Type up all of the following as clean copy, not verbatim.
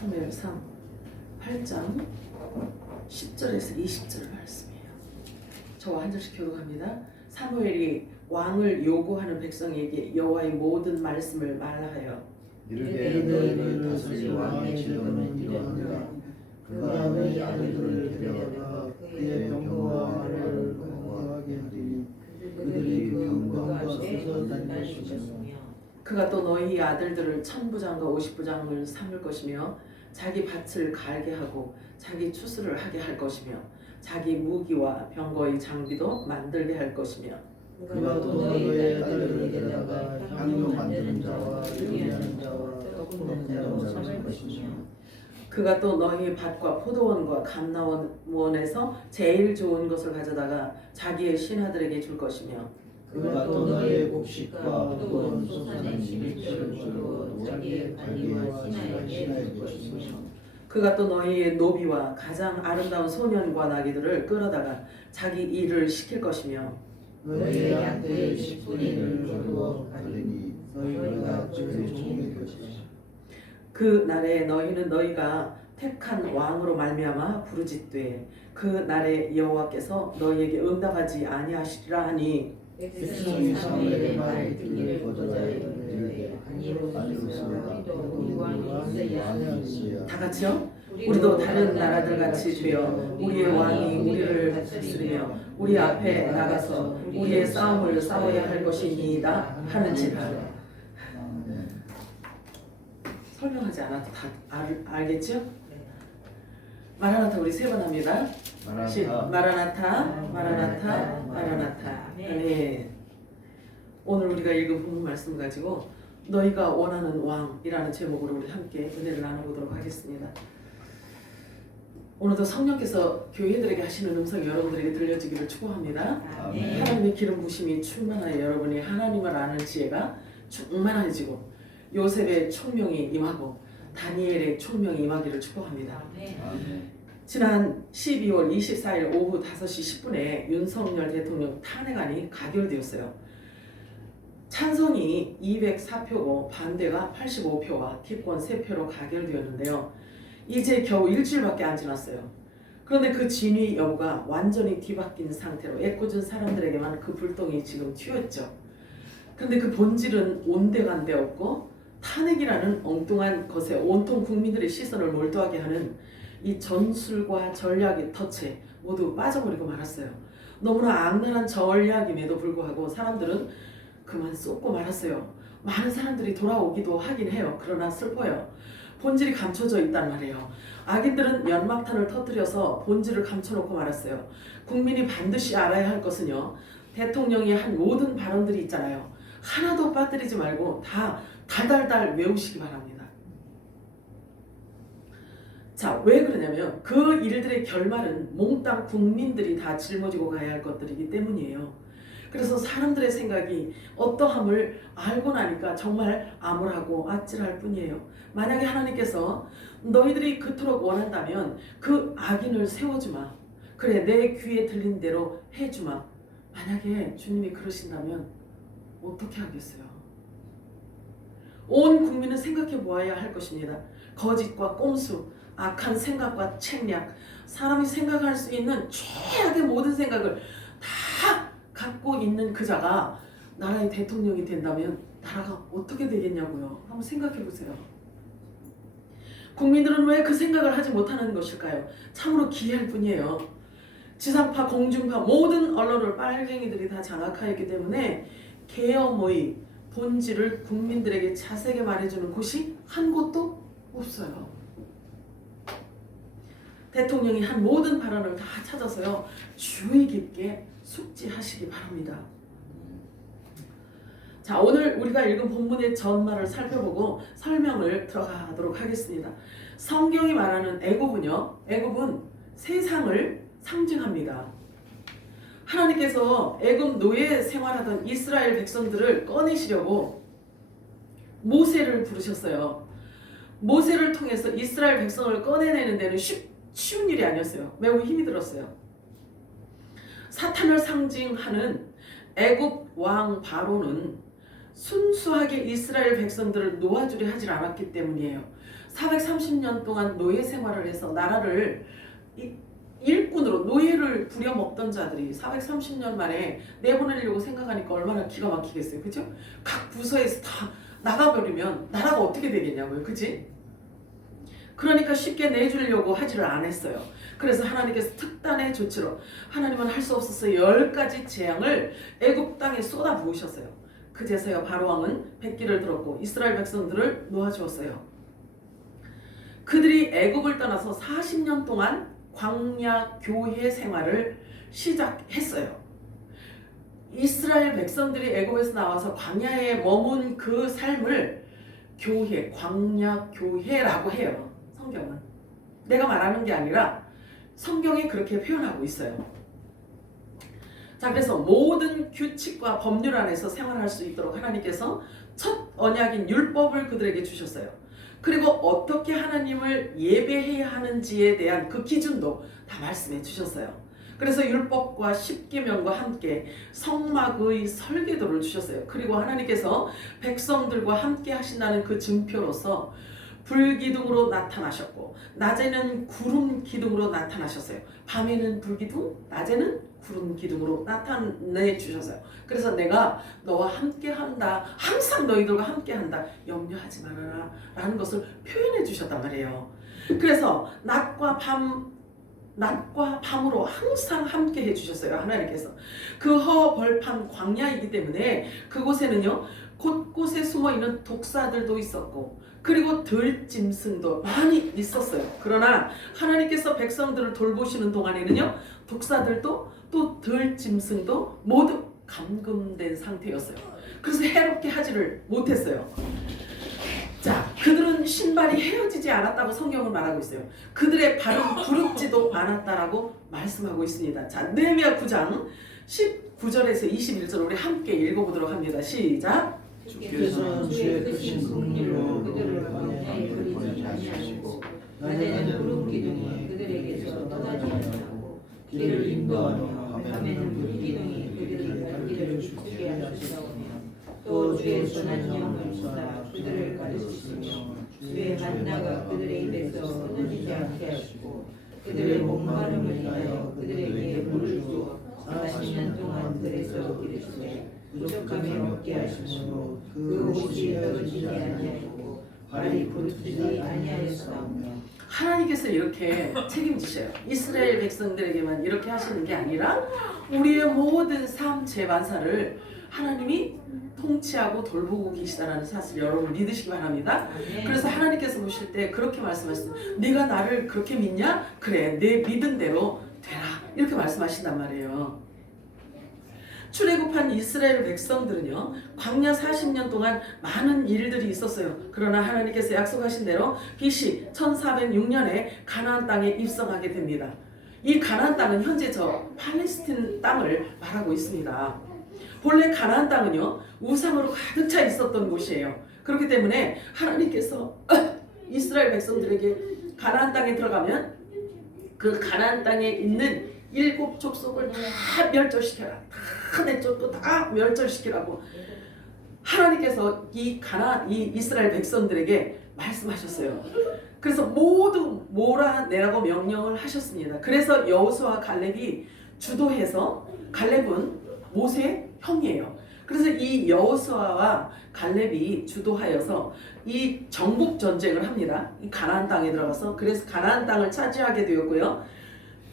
사무엘상 8장 10절에서 20절 말씀이에요. 저와 한 절씩 교독합니다. 사무엘이 왕을 요구하는 백성에게 여호와의 모든 말씀을 말하여 이르되 너희를 다스릴 왕의 지도는 이러하니라. 그가 너희 아들들을 데려다가 그의 병거와 말을 공부하게 하리니 그들이 그 병거 앞서 다닐 것이며 그가 또 너희 아들들을 1000부장과 50부장을 삼을 것이며 자기 밭을 갈게 하고 자기 추수를 하게 할 것이며 자기 무기와 병거의 장비도 만들게 할 것이며 그가 또 너희의 아들들을 데려다가 향유 만드는 자와 요리하는 자와 떡 굽는 자로 삼을 것이며 그가 또 너희 밭과 포도원과 감나원에서 제일 좋은 것을 가져다가 자기의 신하들에게 줄 것이며 그가 또 너희의 곡식과 포도원 소산의 11조를 주고 자기의 관리와 신하에게 줄 것이며 그가 또 너희의 노비와 가장 아름다운 소년과 나귀들을 끌어다가 자기 일을 시킬 것이며 너희의 양떼의 10분의 1을 거두어 가리니 너희가 그의 종이 될 것이며 그 날에 너희는 너희가 택한 왕으로 말미암아 부르짖되 그 날에 여호와께서 너희에게 응답하지 아니하시리라 하니 백성이 사무엘의 말을 듣기를 거절하여 이르되 아니로소이다. 우리 왕이 있어야 다 같이요? 우리도 다른 나라들 같이 되어 우리의 왕이 우리를 다스리며 우리 앞에 나가서 우리의 싸움을 싸워야 할 것이니이다 하는지라. 설명하지 않아도 다 알겠죠? 마라나타 우리 3번 합니다. 마라나타, 마라나타, 마라나타. 네. 오늘 우리가 읽은 본문 말씀 가지고 너희가 원하는 왕이라는 제목으로 우리 함께 은혜를 나눠보도록 하겠습니다. 오늘도 성령께서 교회들에게 하시는 음성이 여러분들에게 들려지기를 축복합니다. 아멘. 하나님의 기름 부심이 충만하여 여러분이 하나님을 아는 지혜가 충만해지고 요셉의 총명이 임하고 다니엘의 총명이 임하기를 축복합니다. 지난 12월 24일 오후 5시 10분에 윤석열 대통령 탄핵안이 가결되었어요. 찬성이 204표고 반대가 85표와 기권 3표로 가결되었는데요. 이제 겨우 일주일밖에 안 지났어요. 그런데 그 진위 여부가 완전히 뒤바뀐 상태로 애꿎은 사람들에게만 그 불똥이 지금 튀었죠. 그런데 그 본질은 온데간데 없고 탄핵이라는 엉뚱한 것에 온통 국민들의 시선을 몰두하게 하는 이 전술과 전략의 덫에 모두 빠져버리고 말았어요. 너무나 악랄한 전략임에도 불구하고 사람들은 그만 쏟고 말았어요. 많은 사람들이 돌아오기도 하긴 해요. 그러나 슬퍼요. 본질이 감춰져 있단 말이에요. 악인들은 연막탄을 터뜨려서 본질을 감춰놓고 말았어요. 국민이 반드시 알아야 할 것은요. 대통령이 한 모든 발언들이 있잖아요. 하나도 빠뜨리지 말고 다 달달달 외우시기 바랍니다. 자, 왜 그러냐면 그 일들의 결말은 몽땅 국민들이 다 짊어지고 가야 할 것들이기 때문이에요. 그래서 사람들의 생각이 어떠함을 알고 나니까 정말 암울하고 아찔할 뿐이에요. 만약에 하나님께서 너희들이 그토록 원한다면 그 악인을 세워주마. 그래, 내 귀에 들린 대로 해주마. 만약에 주님이 그러신다면 어떻게 하겠어요? 온 국민은 생각해 보아야 할 것입니다. 거짓과 꼼수, 악한 생각과 책략, 사람이 생각할 수 있는 최악의 모든 생각을 다 갖고 있는 그 자가 나라의 대통령이 된다면 나라가 어떻게 되겠냐고요. 한번 생각해 보세요. 국민들은 왜 그 생각을 하지 못하는 것일까요? 참으로 기이할 뿐이에요. 지상파, 공중파 모든 언론을 빨갱이들이 다 장악하였기 때문에 계엄의 본질을 국민들에게 자세하게 말해주는 곳이 한 곳도 없어요. 대통령이 한 모든 발언을 다 찾아서요. 주의 깊게 숙지하시기 바랍니다. 자, 오늘 우리가 읽은 본문의 전말을 살펴보고 설명을 들어가도록 하겠습니다. 성경이 말하는 애굽은요. 애굽은 세상을 상징합니다. 하나님께서 애굽 노예 생활하던 이스라엘 백성들을 꺼내시려고 모세를 부르셨어요. 모세를 통해서 이스라엘 백성을 꺼내내는 데는 쉬운 일이 아니었어요. 매우 힘이 들었어요. 사탄을 상징하는 애굽 왕 바로는 순수하게 이스라엘 백성들을 놓아주려 하질 않았기 때문이에요. 430년 동안 노예 생활을 해서 나라를 일꾼으로 노예를 부려먹던 자들이 430년 만에 내보내려고 생각하니까 얼마나 기가 막히겠어요. 그죠? 각 부서에서 다 나가버리면 나라가 어떻게 되겠냐고요. 그지? 그러니까 쉽게 내주려고 하지를 않았어요. 그래서 하나님께서 특단의 조치로 하나님은 할 수 없어서 10가지 재앙을 애굽 땅에 쏟아 부으셨어요. 그제서야 바로왕은 백기를 들었고 이스라엘 백성들을 놓아주었어요. 그들이 애굽을 떠나서 40년 동안 광야 교회 생활을 시작했어요. 이스라엘 백성들이 애굽에서 나와서 광야에 머문 그 삶을 교회, 광야 교회라고 해요. 성경은. 내가 말하는 게 아니라 성경이 그렇게 표현하고 있어요. 자, 그래서 모든 규칙과 법률 안에서 생활할 수 있도록 하나님께서 첫 언약인 율법을 그들에게 주셨어요. 그리고 어떻게 하나님을 예배해야 하는지에 대한 그 기준도 다 말씀해 주셨어요. 그래서 율법과 십계명과 함께 성막의 설계도를 주셨어요. 그리고 하나님께서 백성들과 함께 하신다는 그 증표로서 불기둥으로 나타나셨고 낮에는 구름 기둥으로 나타나셨어요. 밤에는 불기둥, 낮에는 구름 기둥으로 나타내 주셨어요. 그래서 내가 너와 함께 한다, 항상 너희들과 함께 한다, 염려하지 말아라 라는 것을 표현해 주셨단 말이에요. 그래서 낮과 밤으로 항상 함께 해주셨어요. 하나님께서. 그 허벌판 광야이기 때문에 그곳에는요 곳곳에 숨어있는 독사들도 있었고 그리고 들짐승도 많이 있었어요. 그러나 하나님께서 백성들을 돌보시는 동안에는요 독사들도 또 들짐승도 모두 감금된 상태였어요. 그래서 해롭게 하지를 못했어요. 자, 그들은 신발이 헤어지지 않았다고 성경은 말하고 있어요. 그들의 발은 부릅지도 않았다라고 말씀하고 있습니다. 자, 느헤미야 9장 19절에서 21절 우리 함께 읽어보도록 합니다. 시작. 주께서 주의 크신 긍휼로 그들을 광야에 버리지 아니하시고 낮에는 구름 기둥이 그들에게서 떠나지 아니하고 길을 인도하며 밤에는 불 기둥이 그들의 갈 길을 비추게 하시사오며 또 주의 선한 영을 쏟아 그들을 가르치시며 주의 만나가 그들의 입에서 끊어지지 않게 하시고 그들의 목마름을 인하여 그들에게 물을 주어 40년 동안 들에서 기르시되 부족함이 없게 하시므로 그 옷이 떨어지지 아니하고 발이 부르트지 아니하였사오며 하나님께서 이렇게 책임지셔요. 이스라엘 백성들에게만 이렇게 하시는 게 아니라 우리의 모든 삶 재반사를 하나님이 통치하고 돌보고 계시다라는 사실 여러분 믿으시기 바랍니다. 그래서 하나님께서 보실 때 그렇게 말씀하시죠. 네가 나를 그렇게 믿냐? 그래, 내 믿은 대로 되라. 이렇게 말씀하신단 말이에요. 출애굽한 이스라엘 백성들은요 광야 40년 동안 많은 일들이 있었어요. 그러나 하나님께서 약속하신 대로 BC 1406년에 가나안 땅에 입성하게 됩니다. 이 가나안 땅은 현재 저 팔레스틴 땅을 말하고 있습니다. 본래 가나안 땅은요 우상으로 가득 차 있었던 곳이에요. 그렇기 때문에 하나님께서 이스라엘 백성들에게 가나안 땅에 들어가면 그 가나안 땅에 있는 7 족속을 다 멸절시켜라. 다 내 쪽도 다 멸절시키라고 하나님께서 이 이스라엘 백성들에게 말씀하셨어요. 그래서 모두 몰아내라고 명령을 하셨습니다. 그래서 여호수아와 갈렙이 주도해서 갈렙은 모세의 형이에요. 그래서 이 여호수아와 갈렙이 주도하여서 이 정복 전쟁을 합니다. 이 가나안 땅에 들어가서 그래서 가나안 땅을 차지하게 되었고요.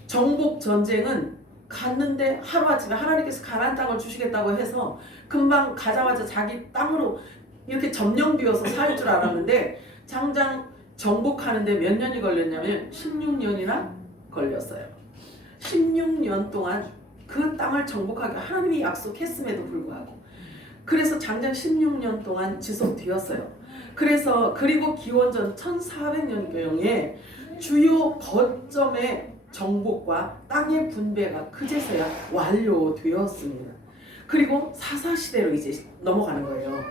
정복 전쟁은 갔는데 하루아침에 하나님께서 가나안 땅을 주시겠다고 해서 금방 가자마자 자기 땅으로 이렇게 점령되어서 살 줄 알았는데 장장 정복하는데 몇 년이 걸렸냐면 16년이나 걸렸어요. 16년 동안 그 땅을 정복하기 하나님이 약속했음에도 불구하고 그래서 장장 16년 동안 지속되었어요. 그리고 기원전 1400년경에 주요 거점의 정복과 땅의 분배가 그제서야 완료되었습니다. 그리고 사사시대로 이제 넘어가는 거예요.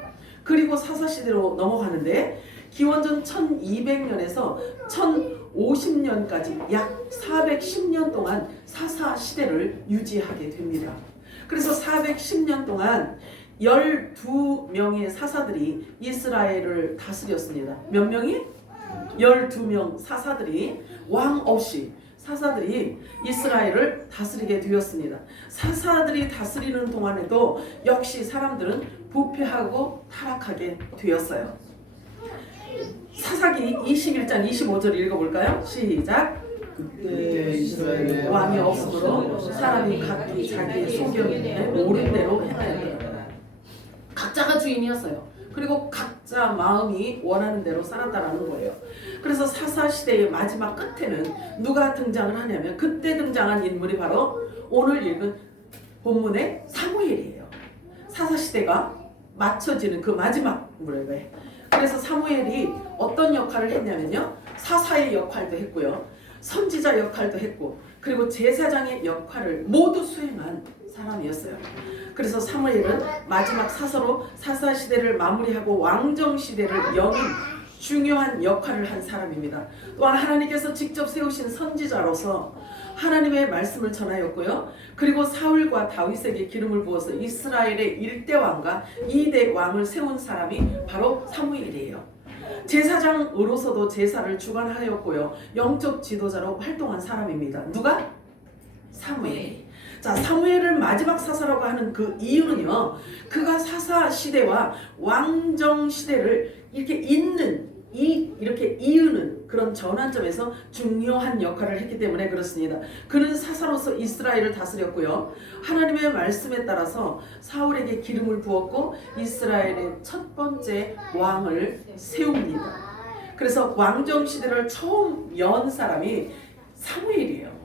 그리고 사사시대로 넘어가는데 기원전 1200년에서 1050년까지 약 410년 동안 사사시대를 유지하게 됩니다. 그래서 410년 동안 12명의 사사들이 이스라엘을 다스렸습니다. 몇 명이? 12명 사사들이 왕 없이 사사들이 이스라엘을 다스리게 되었습니다. 사사들이 다스리는 동안에도 역시 사람들은 부패하고 타락하게 되었어요. 사사기 21장 25절 읽어볼까요? 시작. 그때 이스라엘에 왕이 없으므로 사람이 각기 자기의 소견에 옳은 대로 행하였더라. 각자가 주인이었어요. 그리고 각자 마음이 원하는 대로 살았다라는 거예요. 그래서 사사시대의 마지막 끝에는 누가 등장을 하냐면 그때 등장한 인물이 바로 오늘 읽은 본문의 사무엘이에요. 사사시대가 맞춰지는 그 마지막 무렵에. 그래서 사무엘이 어떤 역할을 했냐면요. 사사의 역할도 했고요. 선지자 역할도 했고 그리고 제사장의 역할을 모두 수행한 사람이었어요. 그래서 사무엘은 마지막 사서로 사사시대를 마무리하고 왕정시대를 여는 중요한 역할을 한 사람입니다. 또한 하나님께서 직접 세우신 선지자로서 하나님의 말씀을 전하였고요. 그리고 사울과 다윗에게 기름을 부어서 이스라엘의 1대 왕과 2대 왕을 세운 사람이 바로 사무엘이에요. 제사장으로서도 제사를 주관하였고요. 영적 지도자로 활동한 사람입니다. 누가? 사무엘. 자, 사무엘을 마지막 사사라고 하는 그 이유는요. 그가 사사 시대와 왕정 시대를 이렇게 이렇게 이으는 그런 전환점에서 중요한 역할을 했기 때문에 그렇습니다. 그는 사사로서 이스라엘을 다스렸고요. 하나님의 말씀에 따라서 사울에게 기름을 부었고 이스라엘의 첫 번째 왕을 세웁니다. 그래서 왕정 시대를 처음 연 사람이 사무엘이에요.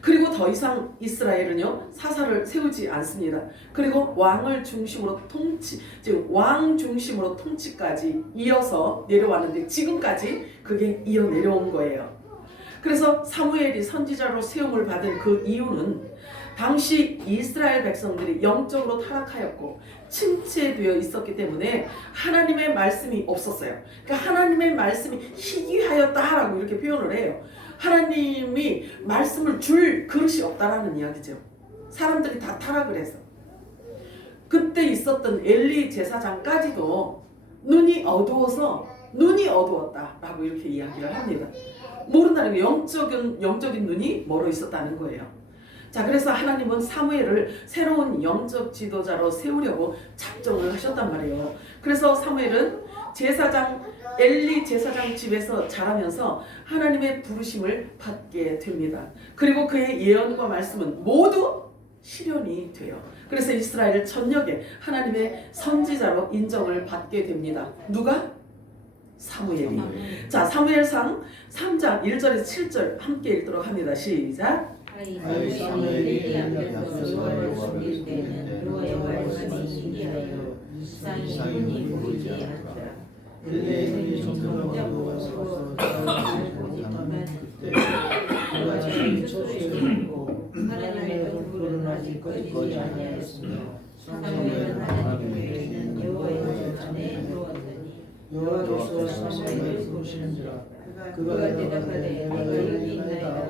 그리고 더 이상 이스라엘은요 사사를 세우지 않습니다. 그리고 왕을 중심으로 즉 왕 중심으로 통치까지 이어서 내려왔는데 지금까지 그게 이어 내려온 거예요. 그래서 사무엘이 선지자로 세움을 받은 그 이유는 당시 이스라엘 백성들이 영적으로 타락하였고 침체되어 있었기 때문에 하나님의 말씀이 없었어요. 그러니까 하나님의 말씀이 희귀하였다라고 이렇게 표현을 해요. 하나님이 말씀을 줄 그릇이 없다라는 이야기죠. 사람들이 다 타락을 해서. 그때 있었던 엘리 제사장까지도 눈이 어두웠다라고 이렇게 이야기를 합니다. 모른다는 게 영적인 눈이 멀어 있었다는 거예요. 자, 그래서 하나님은 사무엘을 새로운 영적 지도자로 세우려고 작정을 하셨단 말이에요. 그래서 사무엘은 엘리 제사장 집에서 자라면서 하나님의 부르심을 받게 됩니다. 그리고 그의 예언과 말씀은 모두 실현이 돼요. 그래서 이스라엘 전역에 하나님의 선지자로 인정을 받게 됩니다. 누가? 사무엘이. 자, 사무엘상 3장 1절에서 7절 함께 읽도록 합니다. 시작. 사무엘이 앞에서 여호와를 섬길 때는 여호와의 말씀이 신기하여 이상이 보이지 않더라. 엘리의 정성으로 서서 못하면 그때 그가 자기 처소에 있고 하나님의 불은 아직 꺼지지 아니하였으며 사무엘은 하나님께 계시는 여호와의 전에 누웠더니 여호와께서 사무엘을 부르시는지라 그가 대답하되 내가 여기 있나이다.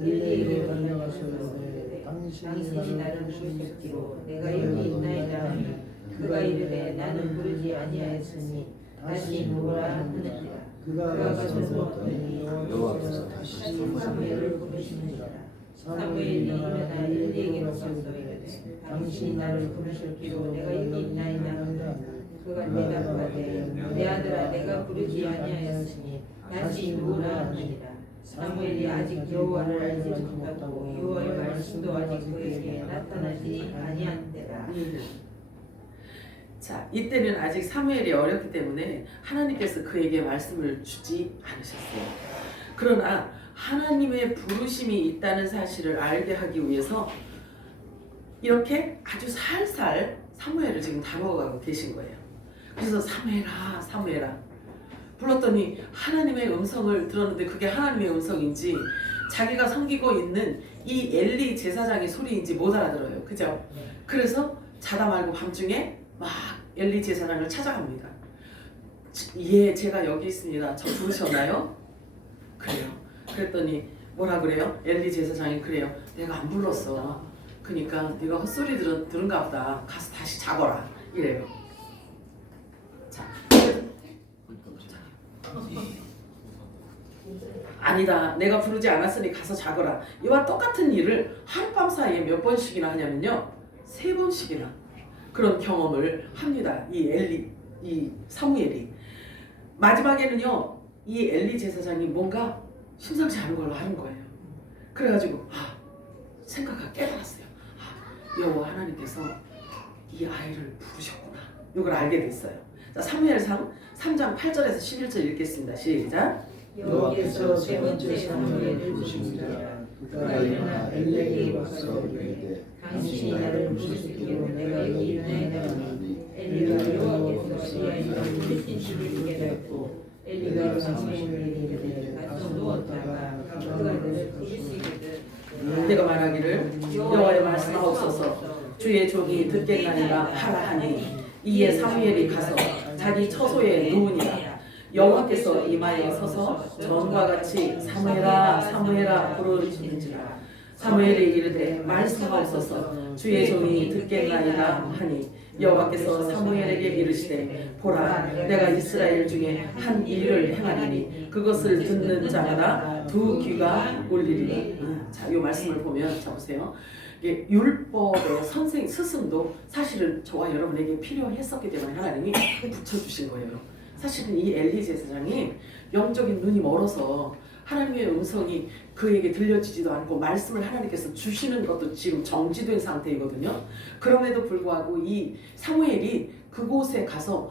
엘리에게 달려가서 이르되 당신이 나를 부르셨기로 내가 여기 있나이다 하니 그가 이르되 나는 부르지 아니하였으니 다시 누구라 하느니라. 그가 가서 누웠더니 여호와께서 다시 사무엘을 부르시니라. 사무엘이 일어나 엘리에게 가서 이르되 당신이 나를 부르셨기로 내가 여기 있나이다 하니 그가 대답하되 내 아들아 내가 부르지 아니하였으니 다시 누구라 하느니라. 사무엘이 아직 여호와를 알지 못하고 여호와의 말씀도 아직 그에게 나타나지 아니한 때라. 자, 이때는 아직 사무엘이 어렸기 때문에 하나님께서 그에게 말씀을 주지 않으셨어요. 그러나 하나님의 부르심이 있다는 사실을 알게 하기 위해서 이렇게 아주 살살 사무엘을 지금 다뤄가고 계신 거예요. 그래서 사무엘아 사무엘아 불렀더니 하나님의 음성을 들었는데 그게 하나님의 음성인지 자기가 섬기고 있는 이 엘리 제사장의 소리인지 못 알아들어요. 그죠? 그래서 자다 말고 밤중에 막 엘리 제사장을 찾아갑니다. 예, 제가 여기 있습니다. 저 부르셨나요? 그래요. 그랬더니 뭐라 그래요? 엘리 제사장이 그래요. 내가 안 불렀어. 그러니까 네가 헛소리 들은가 보다. 가서 다시 자거라. 이래요. 자, 아니다. 내가 부르지 않았으니 가서 자거라. 이와 똑같은 일을 하룻밤 사이에 몇 번씩이나 하냐면요. 3번씩이나 그런 경험을 합니다. 이 사무엘이. 마지막에는요. 이 엘리 제사장이 뭔가 심상치 않은 걸 하는 거예요. 그래가지고 생각하고 깨달았어요. 여호와 하나님께서 이 아이를 부르셨구나. 이걸 알게 됐어요. 자, 사무엘상 3장 8절에서 11절 읽겠습니다. 시작. 여호와께서 세 번째 사무엘을 부르시니라. 그가 일어나 엘리에게 와서 이르되 당신이 나를 부르시기로 내가 여기 있나이다 하니 엘리가 여호와께서 그의 이름을 진실을 깨닫고 엘리가 사무엘에게 이르되 가서 누웠다가 그가 너를 부르시거든 내가 말하기를 여호와의 말씀하옵소서 주의 종이 듣겠나이다 하라 하니 이에 사무엘이 가서 자기 처소에 누우니라. 여호와께서 이마에 서서 전과 같이 사무엘아 사무엘아 부르시는지라. 사무엘이 이르되 말씀하옵소서 주의 종이 듣겠나이다 하니 여호와께서 사무엘에게 이르시되 보라 내가 이스라엘 중에 한 일을 행하리니 그것을 듣는 자마다 두 귀가 울리리니. 자, 이 말씀을 보면 자 보세요. 율법의 선생 스승도 사실은 저와 여러분에게 필요했었기 때문에 하나님이 붙여주신 거예요. 사실은 이 엘리 제사장이 영적인 눈이 멀어서 하나님의 음성이 그에게 들려지지도 않고 말씀을 하나님께서 주시는 것도 지금 정지된 상태이거든요. 그럼에도 불구하고 이 사무엘이 그곳에 가서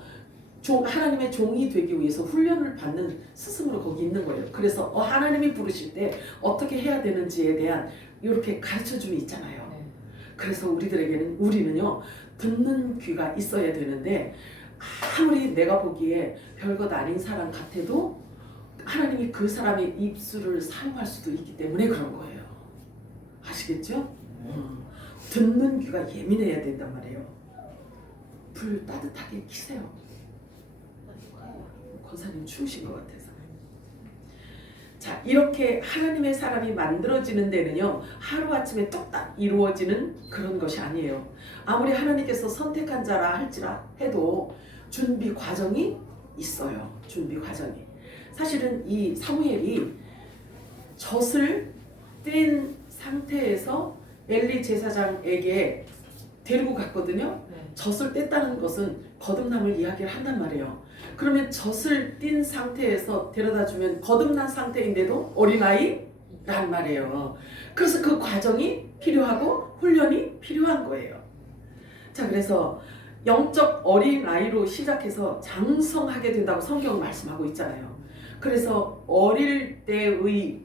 하나님의 종이 되기 위해서 훈련을 받는 스승으로 거기 있는 거예요. 그래서 하나님이 부르실 때 어떻게 해야 되는지에 대한 이렇게 가르쳐줌이 있잖아요. 그래서 우리는요 듣는 귀가 있어야 되는데 아무리 내가 보기에 별것 아닌 사람 같아도 하나님이 그 사람의 입술을 사용할 수도 있기 때문에 그런 거예요. 아시겠죠? 듣는 귀가 예민해야 된단 말이에요. 불 따뜻하게 켜세요. 권사님 추우신 것 같아서. 자, 이렇게 하나님의 사람이 만들어지는 데는요 하루아침에 뚝딱 이루어지는 그런 것이 아니에요. 아무리 하나님께서 선택한 자라 할지라 해도 준비 과정이 있어요. 준비 과정이. 사실은 이 사무엘이 젖을 뗀 상태에서 엘리 제사장에게 데리고 갔거든요. 젖을 뗐다는 것은 거듭남을 이야기를 한단 말이에요. 그러면 젖을 띈 상태에서 데려다 주면 거듭난 상태인데도 어린아이란 말이에요. 그래서 그 과정이 필요하고 훈련이 필요한 거예요. 자, 그래서 영적 어린아이로 시작해서 장성하게 된다고 성경 말씀하고 있잖아요. 그래서 어릴 때의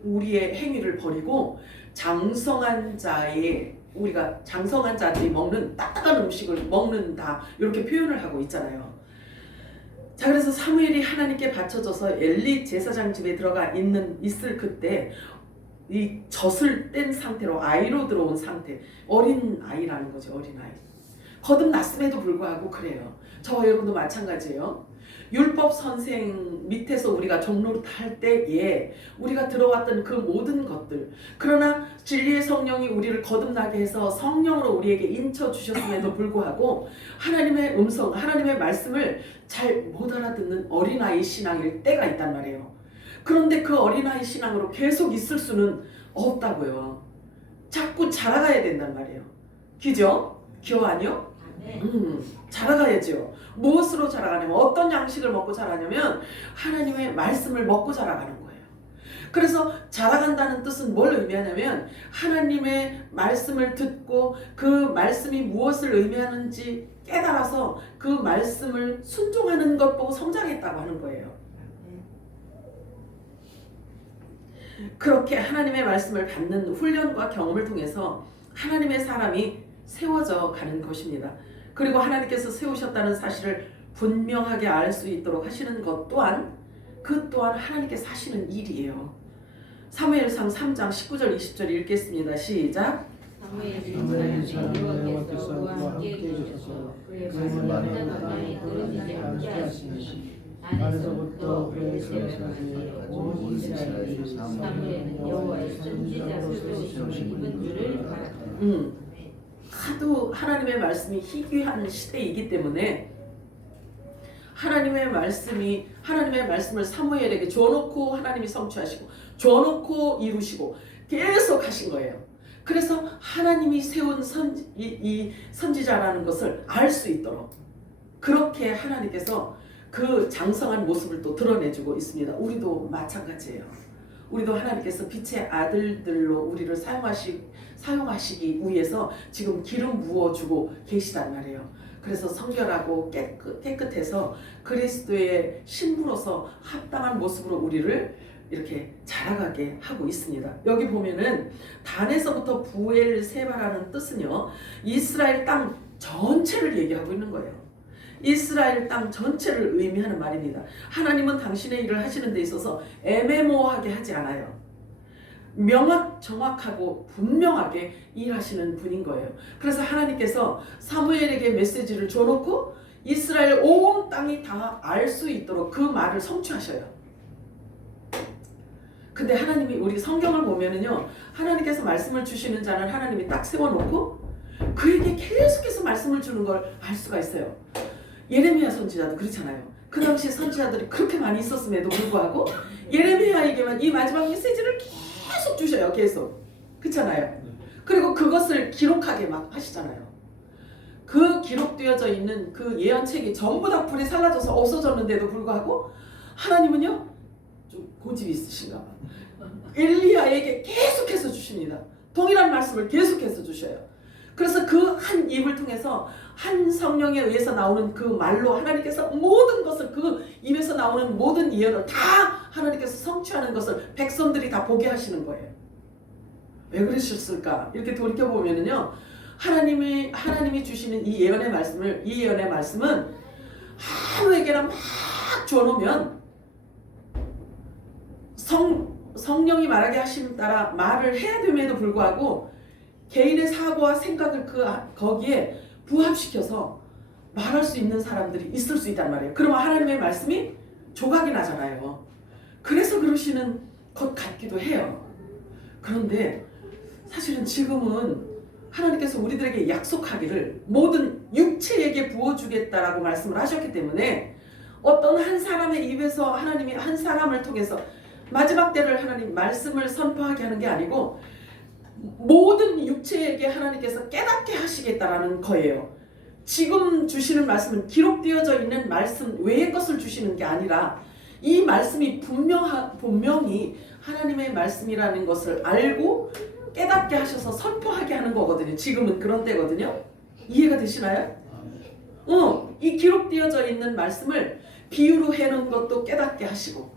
우리의 행위를 버리고 장성한 자들이 먹는 딱딱한 음식을 먹는다 이렇게 표현을 하고 있잖아요. 자, 그래서 사무엘이 하나님께 바쳐져서 엘리 제사장 집에 들어가 있을 그때 이 젖을 뗀 상태로 아이로 들어온 상태, 어린 아이라는 거죠. 어린 아이. 거듭났음에도 불구하고 그래요. 저와 여러분도 마찬가지예요. 율법 선생 밑에서 우리가 종노릇할 때에 우리가 들어왔던 그 모든 것들, 그러나 진리의 성령이 우리를 거듭나게 해서 성령으로 우리에게 인쳐 주셨음에도 불구하고 하나님의 음성, 하나님의 말씀을 잘 못 알아듣는 어린아이 신앙일 때가 있단 말이에요. 그런데 그 어린아이 신앙으로 계속 있을 수는 없다고요. 자꾸 자라가야 된단 말이에요. 기죠? 기호 아니요? 자라가야죠. 무엇으로 자라가냐면 어떤 양식을 먹고 자라냐면 하나님의 말씀을 먹고 자라가는 거예요. 그래서 자라간다는 뜻은 뭘 의미하냐면 하나님의 말씀을 듣고 그 말씀이 무엇을 의미하는지 깨달아서 그 말씀을 순종하는 것 보고 성장했다고 하는 거예요. 그렇게 하나님의 말씀을 받는 훈련과 경험을 통해서 하나님의 사람이 세워져 가는 것입니다. 그리고 하나님께서 세우셨다는 사실을 분명하게 알 수 있도록 하시는 것 또한 그 또한 하나님께서 하시는 일이에요. 사무엘상 3장 19절 20절 읽겠습니다. 시작. 사무엘이 여호와께서 그와 함께 계셔서 그의 말씀을 땅에 떨어지지 않게 하시니 안에서부터 그의 세력까지 온 이스라엘이 사무엘은 여호와의 선지자로서 세우신 분들을 알았다. 하도 하나님의 말씀이 희귀한 시대이기 때문에 하나님의 말씀을 사무엘에게 줘놓고 하나님이 성취하시고 줘놓고 이루시고 계속 하신 거예요. 그래서 하나님이 세운 이 선지자라는 것을 알 수 있도록 그렇게 하나님께서 그 장성한 모습을 또 드러내주고 있습니다. 우리도 마찬가지예요. 우리도 하나님께서 빛의 아들들로 우리를 사용하시기 위해서 지금 기름 부어주고 계시단 말이에요. 그래서 성결하고 깨끗해서 그리스도의 신부로서 합당한 모습으로 우리를 이렇게 자라가게 하고 있습니다. 여기 보면은 단에서부터 부엘세바라는 뜻은요, 이스라엘 땅 전체를 얘기하고 있는 거예요. 이스라엘 땅 전체를 의미하는 말입니다. 하나님은 당신의 일을 하시는 데 있어서 애매모호하게 하지 않아요. 정확하고 분명하게 일하시는 분인 거예요. 그래서 하나님께서 사무엘에게 메시지를 줘놓고 이스라엘 온 땅이 다 알 수 있도록 그 말을 성취하셔요. 근데 하나님이 우리 성경을 보면은요, 하나님께서 말씀을 주시는 자는 하나님이 딱 세워놓고 그에게 계속해서 말씀을 주는 걸 알 수가 있어요. 예레미야 선지자도 그렇잖아요. 그 당시 선지자들이 그렇게 많이 있었음에도 불구하고 예레미야에게만 이 마지막 메시지를 계속 주셔요. 계속. 그렇잖아요. 그리고 그것을 기록하게 막 하시잖아요. 그 기록되어져 있는 그 예언책이 전부 다 불에 살라져서 없어졌는데도 불구하고 하나님은요, 좀 고집이 있으신가 봐. 엘리야에게 계속해서 주십니다. 동일한 말씀을 계속해서 주셔요. 그래서 그 한 입을 통해서 한 성령에 의해서 나오는 그 말로 하나님께서 모든 것을, 그 입에서 나오는 모든 예언을 다 하나님께서 성취하는 것을 백성들이 다 보게 하시는 거예요. 왜 그러셨을까? 이렇게 돌이켜보면은요, 하나님이 주시는 이 예언의 말씀은 아무에게나 막 줘놓으면 성령이 말하게 하심 따라 말을 해야 됨에도 불구하고 개인의 사고와 생각을 거기에 부합시켜서 말할 수 있는 사람들이 있을 수 있단 말이에요. 그러면 하나님의 말씀이 조각이 나잖아요. 그래서 그러시는 것 같기도 해요. 그런데 사실은 지금은 하나님께서 우리들에게 약속하기를 모든 육체에게 부어주겠다라고 말씀을 하셨기 때문에 어떤 한 사람의 입에서 하나님이 한 사람을 통해서 마지막 때를 하나님 말씀을 선포하게 하는 게 아니고 모든 육체에게 하나님께서 깨닫게 하시겠다라는 거예요. 지금 주시는 말씀은 기록되어져 있는 말씀 외의 것을 주시는 게 아니라 이 말씀이 분명히 하나님의 말씀이라는 것을 알고 깨닫게 하셔서 선포하게 하는 거거든요. 지금은 그런 때거든요. 이해가 되시나요? 이 기록되어져 있는 말씀을 비유로 해놓은 것도 깨닫게 하시고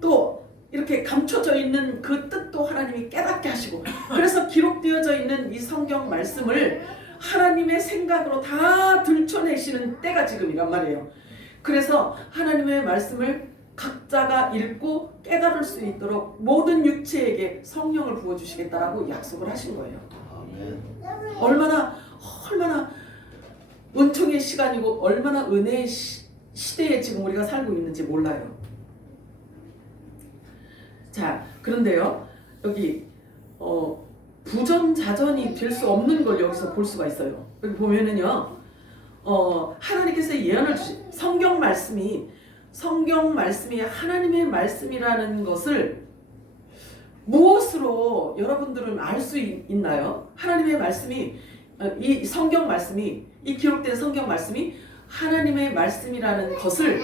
또 이렇게 감춰져 있는 그 뜻도 하나님이 깨닫게 하시고, 그래서 기록되어져 있는 이 성경 말씀을 하나님의 생각으로 다 들춰내시는 때가 지금이란 말이에요. 그래서 하나님의 말씀을 각자가 읽고 깨달을 수 있도록 모든 육체에게 성령을 부어주시겠다라고 약속을 하신 거예요. 얼마나 은총의 시간이고 얼마나 은혜의 시대에 지금 우리가 살고 있는지 몰라요. 자, 그런데요, 여기 부전자전이 될 수 없는 걸 여기서 볼 수가 있어요. 여기 보면은요, 하나님께서 예언을 성경 말씀이 하나님의 말씀이라는 것을 무엇으로 여러분들은 알 수 있나요? 하나님의 말씀이 이 기록된 성경 말씀이 하나님의 말씀이라는 것을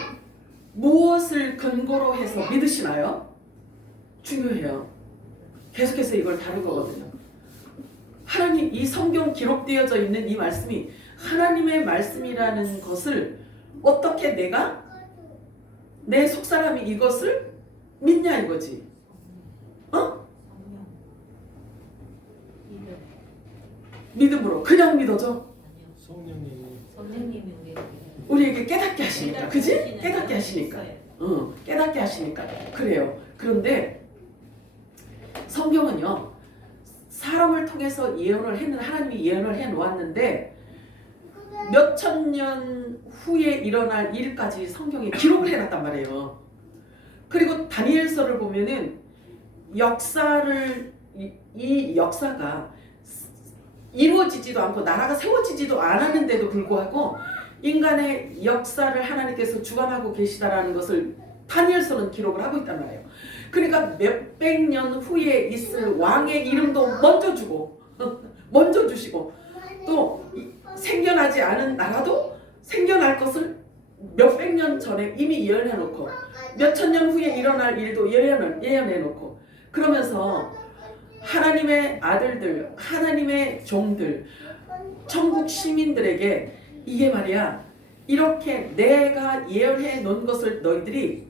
무엇을 근거로 해서 믿으시나요? 중요해요. 계속해서 이걸 다룰 거거든요. 하나님, 이 성경 기록되어져 있는 이 말씀이 하나님의 말씀이라는 것을 어떻게 내 속사람이 이것을 믿냐 이거지. 믿음으로 그냥 믿어져. 성령님이 우리에게 깨닫게 하시니까, 그지? 깨닫게 하시니까. 깨닫게 하시니까 그래요. 그런데 성경은요, 사람을 통해서 하나님이 예언을 해 놓았는데 몇천 년 후에 일어날 일까지 성경에 기록을 해놨단 말이에요. 그리고 다니엘서를 보면은 이 역사가 이루어지지도 않고 나라가 세워지지도 않았는데도 불구하고 인간의 역사를 하나님께서 주관하고 계시다라는 것을 다니엘서는 기록을 하고 있단 말이에요. 그러니까 몇백 년 후에 있을 왕의 이름도 먼저 주고 먼저 주시고 또 생겨나지 않은 나라도 생겨날 것을 몇백 년 전에 이미 예언해 놓고 몇천 년 후에 일어날 일도 예언해 놓고 그러면서 하나님의 아들들, 하나님의 종들, 천국 시민들에게 이게 말이야 이렇게 내가 예언해 놓은 것을 너희들이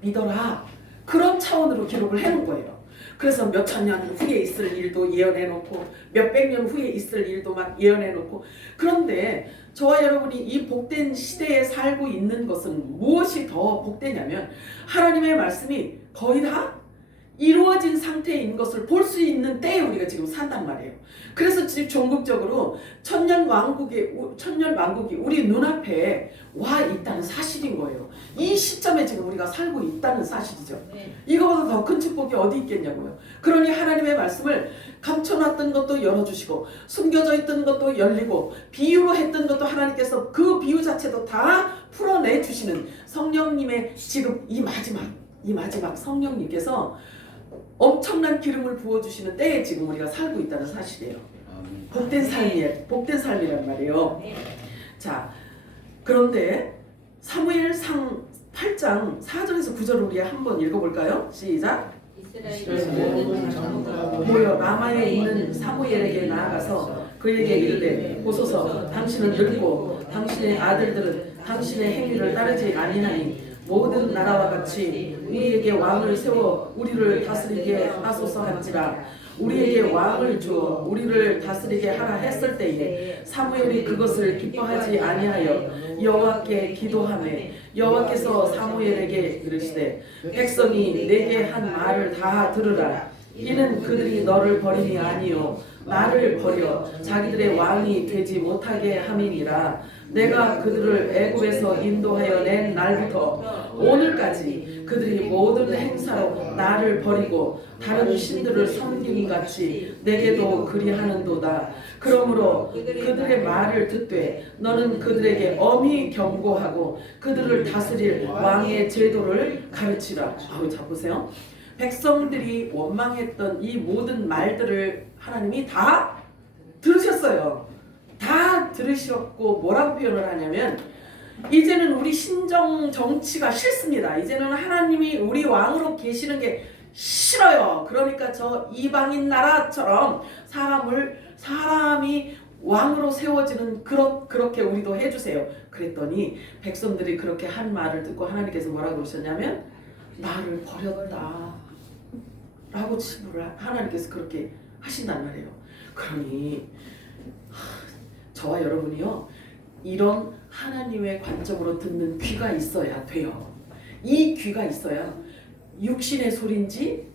믿어라 그런 차원으로 기록을 해놓은 거예요. 그래서 몇천 년 후에 있을 일도 예언해 놓고 몇백 년 후에 있을 일도 막 예언해 놓고 그런데 저와 여러분이 이 복된 시대에 살고 있는 것은 무엇이 더 복되냐면 하나님의 말씀이 거의 다 이루어진 상태인 것을 볼 수 있는 때에 우리가 지금 산단 말이에요. 그래서 지금 전국적으로 천년 왕국이 우리 눈앞에 와 있다는 사실인 거예요. 이 시점에 지금 우리가 살고 있다는 사실이죠. 이거보다 더 큰 축복이 어디 있겠냐고요. 그러니 하나님의 말씀을 감춰놨던 것도 열어주시고 숨겨져 있던 것도 열리고 비유로 했던 것도 하나님께서 그 비유 자체도 다 풀어내주시는 성령님의 지금 이 마지막 성령님께서 엄청난 기름을 부어주시는 때에 지금 우리가 살고 있다는 사실이에요. 복된 삶이란 말이에요. 자, 그런데 사무엘상 8장 4절에서 9절을 우리 한번 읽어볼까요? 시작. 모여 라마에 있는 사무엘에게 나아가서 그에게 이르되 보소서 당신은 늙고 당신의 아들들은 당신의 행위를 따르지 아니하니 모든 나라와 같이 우리에게 왕을 세워 우리를 다스리게 하소서 한지라. 우리에게 왕을 주어 우리를 다스리게 하라 했을 때에 사무엘이 그것을 기뻐하지 아니하여 여호와께 기도하매 여호와께서 사무엘에게 이르시되 백성이 내게 한 말을 다 들으라. 이는 그들이 너를 버림이 아니요 나를 버려 자기들의 왕이 되지 못하게 함이니라. 내가 그들을 애굽에서 인도하여 낸 날부터 오늘까지 그들이 모든 행사로 나를 버리고 다른 신들을 섬김 같이 내게도 그리하는도다. 그러므로 그들의 말을 듣되 너는 그들에게 엄히 경고하고 그들을 다스릴 왕의 제도를 가르치라. 자 보세요. 백성들이 원망했던 이 모든 말들을 하나님이 다 들으셨어요. 다 들으셨고 뭐라고 표현을 하냐면 이제는 우리 신정 정치가 싫습니다. 이제는 하나님이 우리 왕으로 계시는 게 싫어요. 그러니까 저 이방인 나라처럼 사람이 왕으로 세워지는 그렇게 우리도 해주세요. 그랬더니 백성들이 그렇게 한 말을 듣고 하나님께서 뭐라고 그러셨냐면 나를 버렸다 라고 치부를 하나님께서 그렇게 하신단 말이에요. 그러니 저와 여러분이요 이런 하나님의 관점으로 듣는 귀가 있어야 돼요. 이 귀가 있어야 육신의 소리인지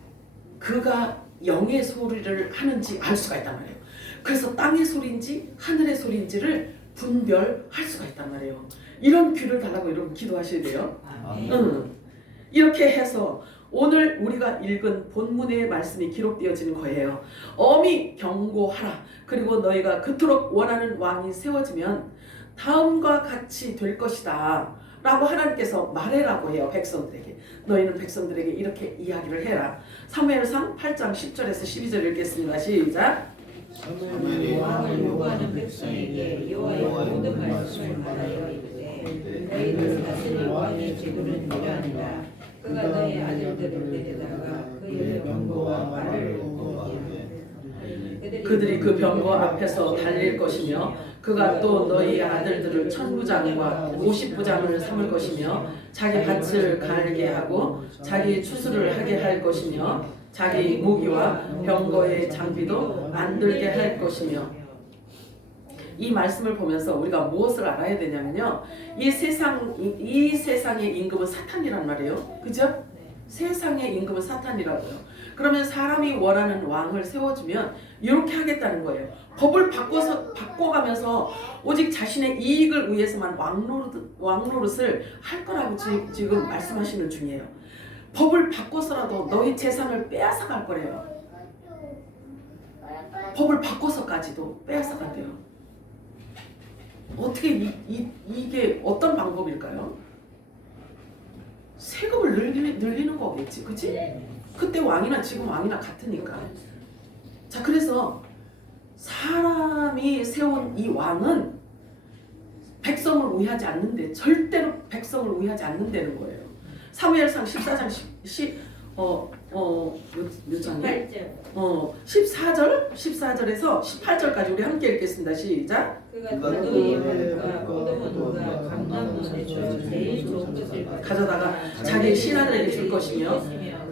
그가 영의 소리를 하는지 알 수가 있단 말이에요. 그래서 땅의 소리인지 하늘의 소리인지를 분별할 수가 있단 말이에요. 이런 귀를 달라고 여러분 기도하셔야 돼요. 이렇게 해서 오늘 우리가 읽은 본문의 말씀이 기록되어지는 거예요. 엄히 경고하라. 그리고 너희가 그토록 원하는 왕이 세워지면 다음과 같이 될 것이다 라고 하나님께서 말해라고 해요. 백성들에게. 너희는 백성들에게 이렇게 이야기를 해라. 사무엘상 8장 10절에서 12절 읽겠습니다. 시작. 사무엘이 왕을 요구하는 백성에게 여호와의 모든 말씀을 말하여 이르되 너희를 다스릴 왕의 제도는 이러하니라. 그가 너희 아들들을 데려다가 그의 병거와 말을 그들이 그 병거 앞에서 달릴 것이며 그가 또 너희 아들들을 1000부장과 50부장을 삼을 것이며 자기 밭을 갈게 하고 자기 추수를 하게 할 것이며 자기 무기와 병거의 장비도 만들게 할 것이며. 이 말씀을 보면서 우리가 무엇을 알아야 되냐면요, 이 세상의 임금은 사탄이란 말이에요. 그죠? 세상의 임금은 사탄이라고요. 그러면 사람이 원하는 왕을 세워주면 이렇게 하겠다는 거예요. 법을 바꿔가면서 오직 자신의 이익을 위해서만 왕노릇을 할 거라고 지금 말씀하시는 중이에요. 법을 바꿔서라도 너희 재산을 빼앗아 갈 거래요. 법을 바꿔서까지도 빼앗아간대요. 어떻게 이게 어떤 방법일까요? 세금을 늘리는 거겠지, 그치? 그때 왕이나 지금 왕이나 같으니까. 자, 그래서 사람이 세운 이 왕은 백성을 우회하지 않는데, 절대로 백성을 우회하지 않는다는 거예요. 사무엘상 14장 몇 장이에요? 14절에서 18절까지 우리 함께 읽겠습니다. 시작. 그가 너희의 물과 포도원과 감람원에서 제일 좋은 것을 가져다가 자기 신하들에게 줄 것이며,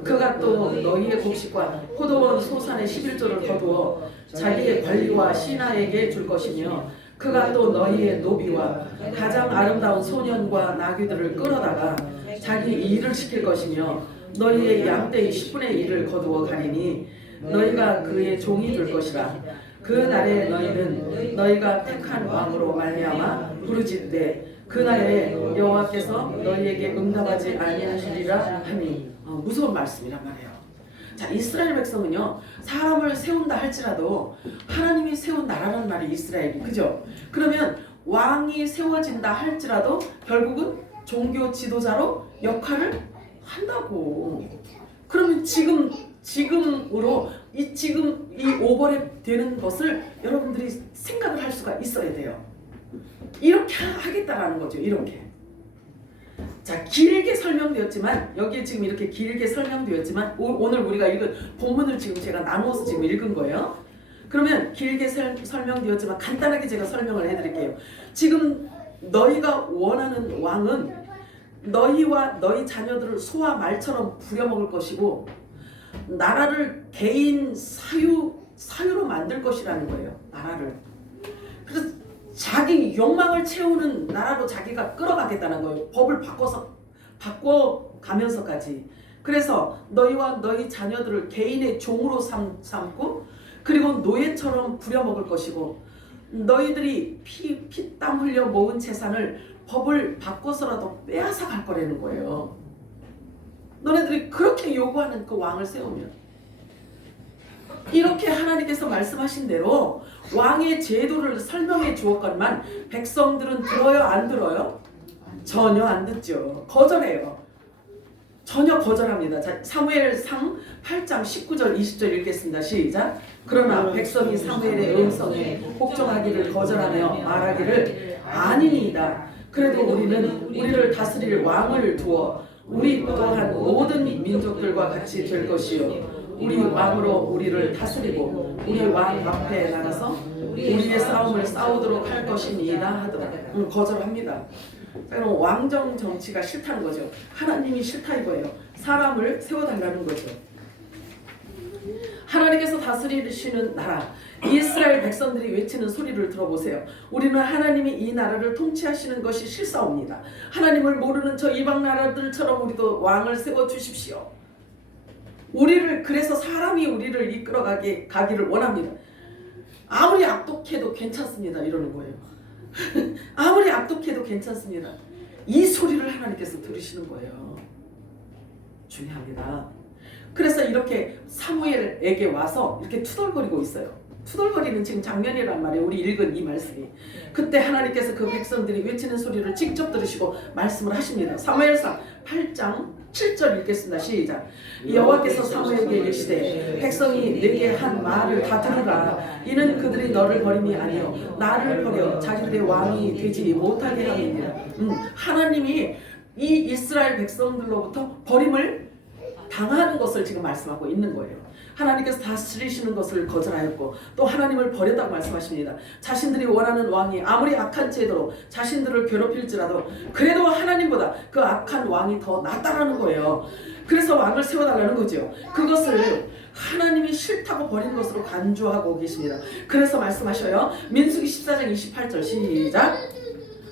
그가 또 너희의 곡식과 포도원 소산의 11조를 거두어 자기의 관리와 신하에게 줄 것이며, 그가 또 너희의 노비와 가장 아름다운 소년과 나귀들을 끌어다가 자기 일을 시킬 것이며, 너희의 양떼의 10분의 1을 거두어 가리니 너희가 그의 종이 될 것이라. 그 날에 너희는 너희가 택한 왕으로 말미암아 부르짖되 그 날에 여호와께서 너희에게 응답하지 아니하시리라 하니. 무서운 말씀이란 말이에요. 자, 이스라엘 백성은요, 사람을 세운다 할지라도 하나님이 세운 나라란 말이 이스라엘이, 그죠? 그러면 왕이 세워진다 할지라도 결국은 종교 지도자로 역할을 한다고. 그러면 지금으로 지금 이 오버랩 되는 것을 여러분들이 생각을 할 수가 있어야 돼요. 이렇게 하겠다라는 거죠. 이렇게. 자, 길게 설명되었지만, 여기에 지금 이렇게 길게 설명되었지만, 오늘 우리가 읽은 본문을 지금 제가 나누어서 지금 읽은 거예요. 그러면 길게 설명되었지만 간단하게 제가 설명을 해드릴게요. 지금 너희가 원하는 왕은 너희와 너희 자녀들을 소와 말처럼 부려먹을 것이고, 나라를 개인 사유로 만들 것이라는 거예요. 나라를. 그래서 자기 욕망을 채우는 나라로 자기가 끌어가겠다는 거예요. 법을 바꿔가면서까지. 그래서 너희와 너희 자녀들을 개인의 종으로 삼고, 그리고 노예처럼 부려먹을 것이고, 너희들이 피땀 흘려 모은 재산을 법을 바꿔서라도 빼앗아 갈 거라는 거예요. 너네들이 그렇게 요구하는 그 왕을 세우면. 이렇게 하나님께서 말씀하신 대로 왕의 제도를 설명해 주었건만 백성들은 들어요, 안 들어요? 전혀 안 듣죠. 거절해요. 전혀 거절합니다. 자, 사무엘상 8장 19절 20절 읽겠습니다. 시작. 그러나 백성이 사무엘의 음성에 복종하기를 거절하며 말하기를 아니니이다. 그래도 우리는 우리를 다스릴 왕을 두어 우리 또한 모든 민족들과 같이 될 것이요, 우리 왕으로 우리를 다스리고 우리 왕 앞에 나가서 우리의 싸움을 싸우도록 할 것입니다 하더라. 거절합니다. 그럼 왕정 정치가 싫다는 거죠. 하나님이 싫다 이거예요. 사람을 세워달라는 거죠. 하나님께서 다스리시는 나라, 이스라엘 백성들이 외치는 소리를 들어보세요. 우리는 하나님이 이 나라를 통치하시는 것이 싫사옵니다. 하나님을 모르는 저 이방 나라들처럼 우리도 왕을 세워주십시오. 그래서 사람이 우리를 이끌어가기를 원합니다. 아무리 악독해도 괜찮습니다 이러는 거예요. 아무리 악독해도 괜찮습니다. 이 소리를 하나님께서 들으시는 거예요. 중요합니다. 그래서 이렇게 사무엘에게 와서 이렇게 투덜거리고 있어요. 투덜거리는 지금 장면이란 말이에요. 우리 읽은 이 말씀이. 그때 하나님께서 그 백성들이 외치는 소리를 직접 들으시고 말씀을 하십니다. 사무엘상 8장 7절 읽겠습니다. 시작. 여호와께서 사무엘에게 이르시되 백성이 내게 한 말을 다 들으라. 이는 그들이 너를 버림이 아니요 나를 버려 자기들의 왕이 되지 못하게 함이니라. 하나님이 이 이스라엘 백성들로부터 버림을 당하는 것을 지금 말씀하고 있는 거예요. 하나님께서 다스리시는 것을 거절하였고 또 하나님을 버렸다고 말씀하십니다. 자신들이 원하는 왕이 아무리 악한 제도로 자신들을 괴롭힐지라도 그래도 하나님보다 그 악한 왕이 더 낫다라는 거예요. 그래서 왕을 세워달라는 거죠. 그것을 하나님이 싫다고 버린 것으로 간주하고 계십니다. 그래서 말씀하셔요. 민수기 14장 28절 시작.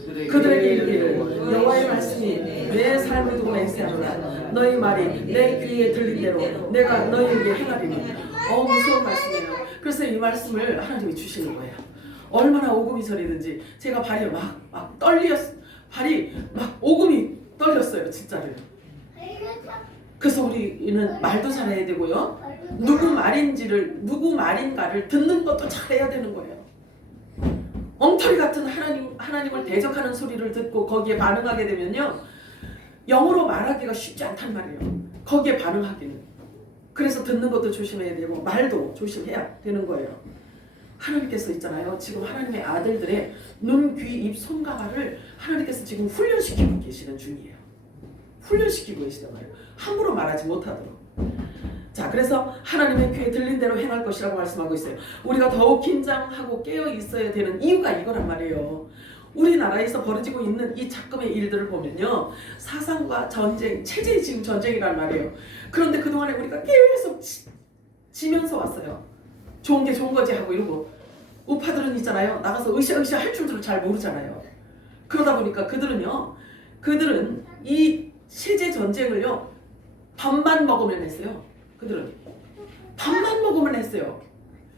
그들에게 이르기를 여호와의 말씀이 내 삶을 두고 맹세하노라. 너희 말이 내 귀에 들린 대로 내가 너희에게 행하리니. 무서운 말씀이에요. 그래서 이 말씀을 하나님이 주시는 거예요. 얼마나 오금이 저리든지 제가 발이 막 떨렸어요. 발이 막 오금이 떨렸어요. 진짜로요. 그래서 우리는 말도 잘해야 되고요. 누구 말인가를 듣는 것도 잘해야 되는 거예요. 엉터리 같은 하나님을 대적하는 소리를 듣고 거기에 반응하게 되면요, 영어로 말하기가 쉽지 않단 말이에요. 거기에 반응하기는. 그래서 듣는 것도 조심해야 되고 말도 조심해야 되는 거예요. 하나님께서 있잖아요. 지금 하나님의 아들들의 눈, 귀, 입, 손, 가마를 하나님께서 지금 훈련시키고 계시는 중이에요. 훈련시키고 계시단 말이에요. 함부로 말하지 못하도록. 자, 그래서 하나님의 귀에 들린 대로 행할 것이라고 말씀하고 있어요. 우리가 더욱 긴장하고 깨어 있어야 되는 이유가 이거란 말이에요. 우리나라에서 벌어지고 있는 이 작금의 일들을 보면요, 사상과 전쟁, 체제의 지금 전쟁이란 말이에요. 그런데 그동안에 우리가 계속 지면서 왔어요. 좋은 게 좋은 거지 하고 이러고, 우파들은 있잖아요, 나가서 으쌰으쌰 할 줄도 잘 모르잖아요. 그러다 보니까 그들은 이 체제 전쟁을요 밥만 먹으면 했어요. 그들은 밥만 먹으면 했어요.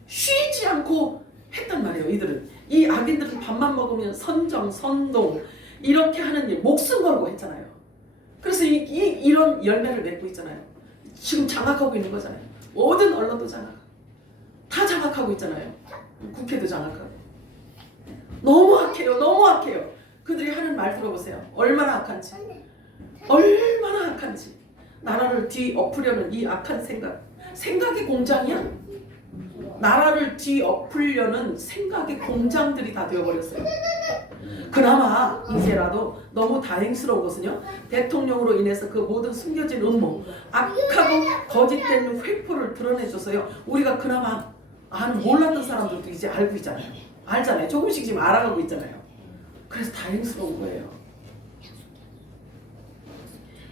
쉬지 않고 했단 말이에요. 이들은, 이 악인들은 밥만 먹으면 선정, 선동 이렇게 하는 일 목숨 걸고 했잖아요. 그래서 이런 열매를 맺고 있잖아요. 지금 장악하고 있는 거잖아요. 모든 언론도 장악, 다 장악하고 있잖아요. 국회도 장악하고. 너무 악해요. 너무 악해요. 그들이 하는 말 들어보세요. 얼마나 악한지. 얼마나 악한지. 나라를 뒤엎으려는 이 악한 생각의 공장이야. 나라를 뒤엎으려는 생각의 공장들이 다 되어버렸어요. 그나마 이제라도 너무 다행스러운 것은요, 대통령으로 인해서 그 모든 숨겨진 음모, 악하고 거짓된 횡포를 드러내줘서요, 우리가 그나마 몰랐던 사람들도 이제 알고 있잖아요. 알잖아요. 조금씩 지금 알아가고 있잖아요. 그래서 다행스러운 거예요.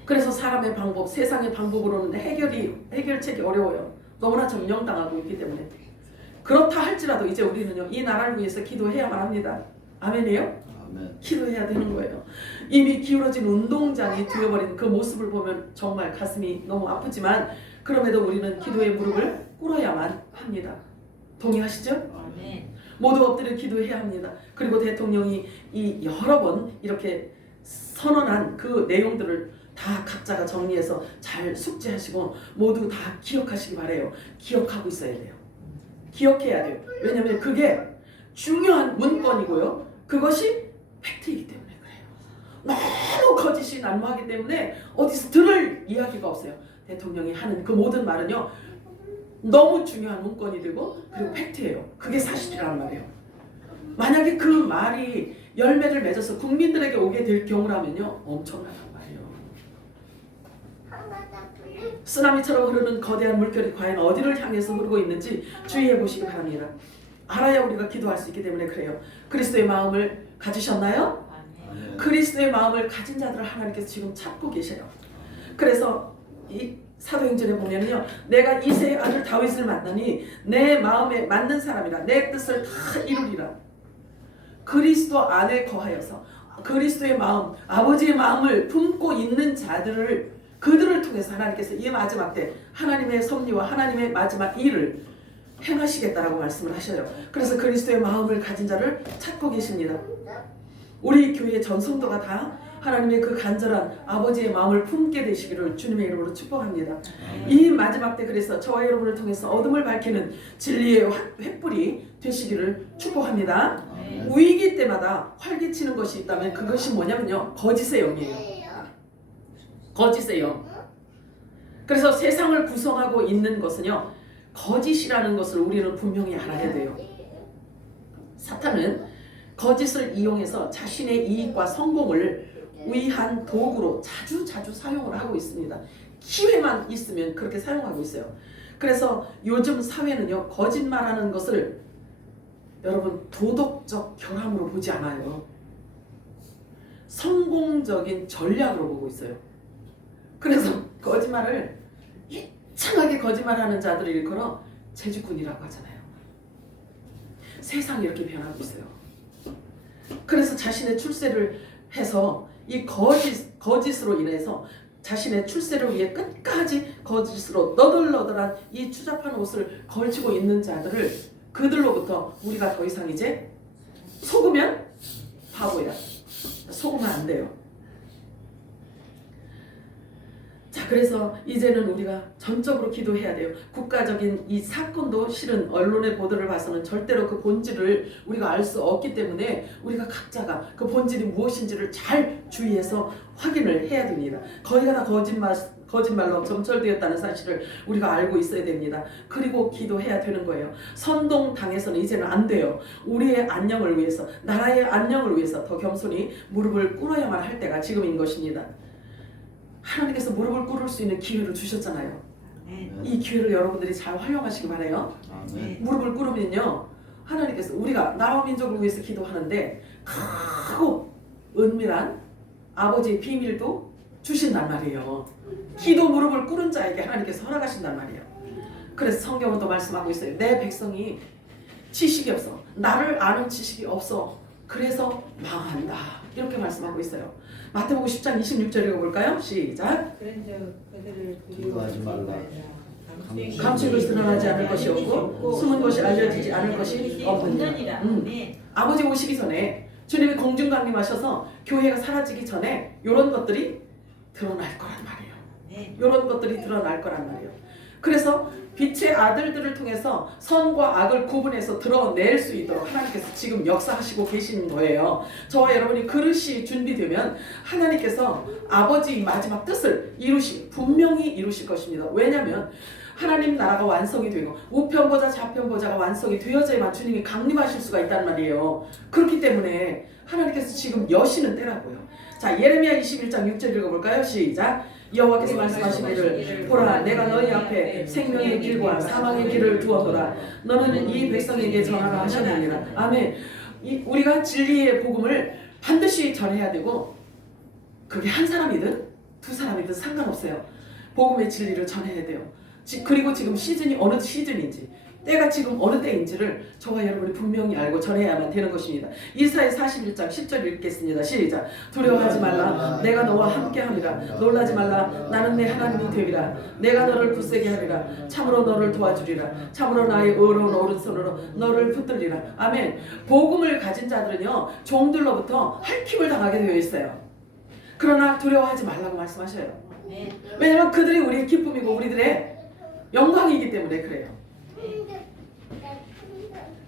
그래서 사람의 방법, 세상의 방법으로는 해결책이 어려워요. 너무나 점령당하고 있기 때문에. 그렇다 할지라도 이제 우리는요, 이 나라를 위해서 기도해야만 합니다. 아멘이에요? 아멘. 기도해야 되는 거예요. 이미 기울어진 운동장이 되어버린 그 모습을 보면 정말 가슴이 너무 아프지만, 그럼에도 우리는 기도의 무릎을 꿇어야만 합니다. 동의하시죠? 아멘. 모두 엎드려 기도해야 합니다. 그리고 대통령이 이 여러 번 이렇게 선언한 그 내용들을 다 각자가 정리해서 잘 숙지하시고 모두 다 기억하시기 바래요. 기억하고 있어야 돼요. 기억해야 돼요. 왜냐하면 그게 중요한 문건이고요, 그것이 팩트이기 때문에 그래요. 너무 거짓이 난무하기 때문에 어디서 들을 이야기가 없어요. 대통령이 하는 그 모든 말은요, 너무 중요한 문건이 되고 그리고 팩트예요. 그게 사실이란 말이에요. 만약에 그 말이 열매를 맺어서 국민들에게 오게 될 경우라면요, 엄청나단 말이에요. 쓰나미처럼 흐르는 거대한 물결이 과연 어디를 향해서 흐르고 있는지 주의해 보시기 바랍니다. 알아야 우리가 기도할 수 있기 때문에 그래요. 그리스도의 마음을 가지셨나요? 아멘. 그리스도의 마음을 가진 자들을 하나님께서 지금 찾고 계셔요. 그래서 이 사도행전에 보면요, 내가 이새의 아들 다윗을 만나니 내 마음에 맞는 사람이라 내 뜻을 다 이루리라. 그리스도 안에 거하여서 그리스도의 마음, 아버지의 마음을 품고 있는 자들을, 그들을 통해서 하나님께서 이 마지막 때 하나님의 섭리와 하나님의 마지막 일을 행하시겠다라고 말씀을 하셔요. 그래서 그리스도의 마음을 가진 자를 찾고 계십니다. 우리 교회의 전 성도가 다 하나님의 그 간절한 아버지의 마음을 품게 되시기를 주님의 이름으로 축복합니다. 이 마지막 때 그래서 저와 여러분을 통해서 어둠을 밝히는 진리의 횃불이 되시기를 축복합니다. 위기 때마다 활기치는 것이 있다면 그것이 뭐냐면요, 거짓의 영이에요. 거짓의 영. 그래서 세상을 구성하고 있는 것은요, 거짓이라는 것을 우리는 분명히 알아야 돼요. 사탄은 거짓을 이용해서 자신의 이익과 성공을 위한 도구로 자주 사용을 하고 있습니다. 기회만 있으면 그렇게 사용하고 있어요. 그래서 요즘 사회는요, 거짓말하는 것을 여러분 도덕적 결함으로 보지 않아요. 성공적인 전략으로 보고 있어요. 그래서 거짓말을 이상하게 거짓말하는 자들을 일컬어 재주꾼이라고 하잖아요. 세상이 이렇게 변하고 있어요. 그래서 자신의 출세를 해서 이 거짓으로 인해서 자신의 출세를 위해 끝까지 거짓으로 너덜너덜한 이 추잡한 옷을 걸치고 있는 자들을, 그들로부터 우리가 더 이상 이제 속으면 바보야, 속으면 안 돼요. 자, 자, 그래서 이제는 우리가 전적으로 기도해야 돼요. 국가적인 이 사건도 실은 언론의 보도를 봐서는 절대로 그 본질을 우리가 알 수 없기 때문에 우리가 각자가 그 본질이 무엇인지를 잘 주의해서 확인을 해야 됩니다. 거기가 다 거짓말로 점철되었다는 사실을 우리가 알고 있어야 됩니다. 그리고 기도해야 되는 거예요. 선동당해서는 이제는 안 돼요. 우리의 안녕을 위해서, 나라의 안녕을 위해서 더 겸손히 무릎을 꿇어야만 할 때가 지금인 것입니다. 하나님께서 무릎을 꿇을 수 있는 기회를 주셨잖아요. 이 기회를 여러분들이 잘 활용하시기 바라요. 무릎을 꿇으면요, 하나님께서 우리가 나라와 민족을 위해서 기도하는데 크고 은밀한 아버지의 비밀도 주신단 말이에요. 기도 무릎을 꿇은 자에게 하나님께서 허락하신단 말이에요. 그래서 성경은 또 말씀하고 있어요. 내 백성이 지식이 없어, 나를 아는 지식이 없어, 그래서 망한다, 이렇게 말씀하고 있어요. 마태복음 10장 26절 읽어볼까요? 시작. 그런즉 그들을 두려워하지 말라. 감춘 것이 드러나지 않을 것이 없고 숨은 것이 알려지지 않을 것이 없느니라. 아버지 오시기 전에 주님이 공중 강림하셔서 교회가 사라지기 전에 이런 것들이 드러날 거란 말이에요. 이런 것들이 드러날 거란 말이에요. 그래서 빛의 아들들을 통해서 선과 악을 구분해서 드러낼 수 있도록 하나님께서 지금 역사하시고 계신 거예요. 저와 여러분이 그릇이 준비되면 하나님께서 아버지의 마지막 뜻을 분명히 이루실 것입니다. 왜냐하면 하나님 나라가 완성이 되고 우편보좌 좌편보좌가 완성이 되어져야만 주님이 강림하실 수가 있단 말이에요. 그렇기 때문에 하나님께서 지금 여시는 때라고요. 자, 예레미야 21장 6절 읽어볼까요? 시작. 여호와께서 말씀하시기를 보라, 내가 너희 앞에 생명의 길과 사망의 길을 두었노라. 너는 이 백성에게 전하라 하셨느니라. 아멘. 우리가 진리의 복음을 반드시 전해야 되고, 그게 한 사람이든 두 사람이든 상관없어요. 복음의 진리를 전해야 돼요. 그리고 지금 시즌이 어느 시즌인지, 때가 지금 어느 때인지를 저와 여러분이 분명히 알고 전해야만 되는 것입니다. 이사야 41장 10절 읽겠습니다. 시작. 두려워하지 말라, 내가 너와 함께하리라. 놀라지 말라, 나는 내 하나님이 되리라. 내가 너를 굳세게 하리라. 참으로 너를 도와주리라. 참으로 나의 의로운 오른손으로 너를 붙들리라. 아멘. 복음을 가진 자들은요, 종들로부터 할퀴을 당하게 되어 있어요. 그러나 두려워하지 말라고 말씀하셔요. 왜냐하면 그들이 우리의 기쁨이고 우리들의 영광이기 때문에 그래요.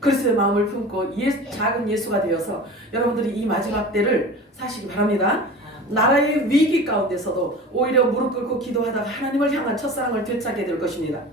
그리스도의 마음을 품고 작은 예수가 되어서 여러분들이 이 마지막 때를 사시기 바랍니다. 나라의 위기 가운데서도 오히려 무릎 꿇고 기도하다가 하나님을 향한 첫사랑을 되찾게 될 것입니다.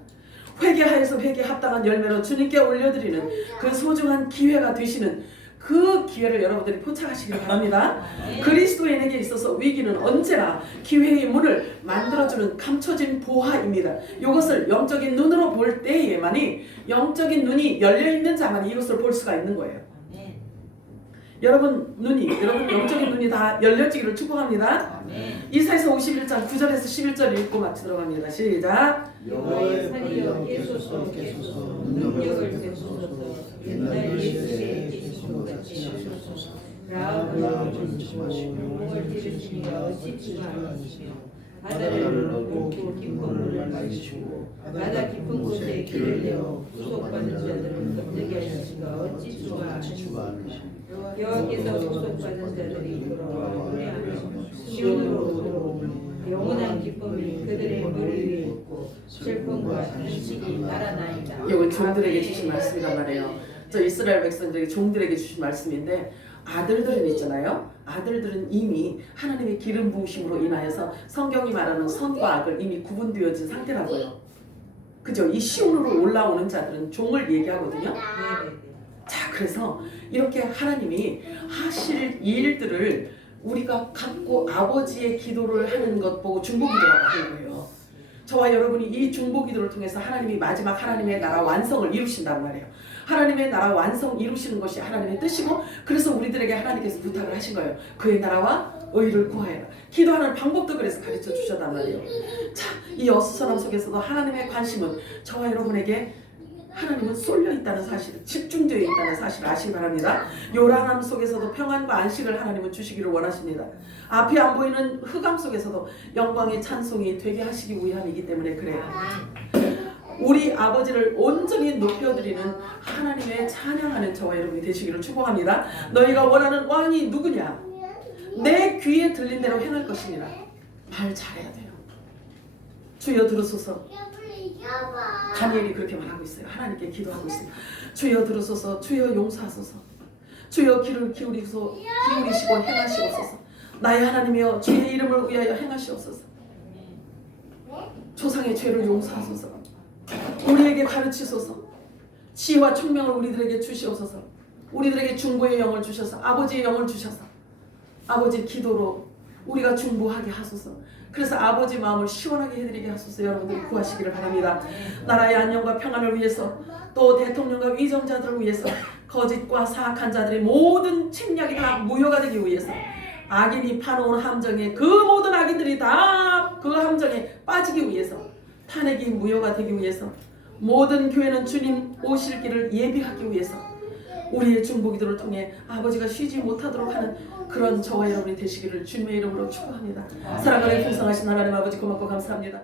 회개하여서 회개에 합당한 열매로 주님께 올려드리는 그 소중한 기회가 되시는 그 기회를 여러분들이 포착하시길 바랍니다. 그리스도인에게 있어서 위기는 언제나 기회의 문을 만들어주는 감춰진 보화입니다. 이것을 영적인 눈으로 볼 때에만이, 영적인 눈이 열려있는 자만이 이것을 볼 수가 있는 거예요. 여러분 영적인 눈이 다 열려지기를 축복합니다. 이사야서 51장 9절에서 11절 읽고 마치도록 합니다. 시작. 여호와의 살이여 깨소서, 능력을 베푸소서, 옛날 예수의 계시같이 하소서. 라합을 건지시고 용을 들으시니 어찌 주가 아니시며 바다를 넓고 깊은 물을 마시고 바다 깊은 곳에 길을 내어 구속받는 자들을 건너게 하시니가 어찌 주가 아니시며 여호와께서 구속받은 자들이 돌아와 노래하며 시온으로 들어오니 영원한 기쁨이 그들의 머리 위에 있고 슬픔과 탄식이 달아나이다. 이건 종들에게 주신 말씀이란 말이에요. 저 이스라엘 백성들에게 종들에게 주신 말씀인데, 아들들은 있잖아요. 아들들은 이미 하나님의 기름 부으심으로 인하여서 성경이 말하는 선과 악을 이미 구분되어진 상태라고요. 그죠? 이 시온으로 올라오는 자들은 종을 얘기하거든요. 자, 그래서 이렇게 하나님이 하실 일들을 우리가 갖고 아버지의 기도를 하는 것 보고 중보기도라고 하는 거예요. 저와 여러분이 이 중보기도를 통해서 하나님이 마지막 하나님의 나라 완성을 이루신단 말이에요. 하나님의 나라 완성 이루시는 것이 하나님의 뜻이고, 그래서 우리들에게 하나님께서 부탁을 하신 거예요. 그의 나라와 의를 구하여라. 기도하는 방법도 그래서 가르쳐 주셨단 말이에요. 자, 이 어수선함 속에서도 하나님의 관심은 저와 여러분에게, 하나님은 쏠려 있다는 사실, 집중되어 있다는 사실을 아시기 바랍니다. 요란함 속에서도 평안과 안식을 하나님은 주시기를 원하십니다. 앞이 안 보이는 흑암 속에서도 영광의 찬송이 되게 하시기 위함이기 때문에 그래요. 우리 아버지를 온전히 높여드리는 하나님의 찬양하는 저와 여러분이 되시기를 축복합니다. 너희가 원하는 왕이 누구냐? 내 귀에 들린 대로 행할 것이니라. 말 잘해야 돼요. 주여 들으소서. 다니엘이 그렇게 말하고 있어요. 하나님께 기도하고 있습니다. 주여 들으소서. 주여 용서하소서. 주여 귀를 기울이시고 행하시옵소서. 나의 하나님이여 주의 이름을 위하여 행하시옵소서. 조상의 죄를 용서하소서. 우리에게 가르치소서. 지혜와 총명을 우리들에게 주시옵소서. 우리들에게 중보의 영을 주셔서 아버지의 영을 주셔서 아버지 기도로 우리가 중보하게 하소서. 그래서 아버지 마음을 시원하게 해드리게 하소서. 여러분들 구하시기를 바랍니다. 나라의 안녕과 평안을 위해서 또 대통령과 위정자들을 위해서 거짓과 사악한 자들의 모든 책략이 다 무효가 되기 위해서 악인이 파놓은 함정에 그 모든 악인들이 다 그 함정에 빠지기 위해서 탄핵이 무효가 되기 위해서 모든 교회는 주님 오실 길을 예비하기 위해서 우리의 중보기도를 통해 아버지가 쉬지 못하도록 하는 그런 저와 여러분이 되시기를 주님의 이름으로 축복합니다. 사랑하는 풍성하신 하나님 아버지 고맙고 감사합니다.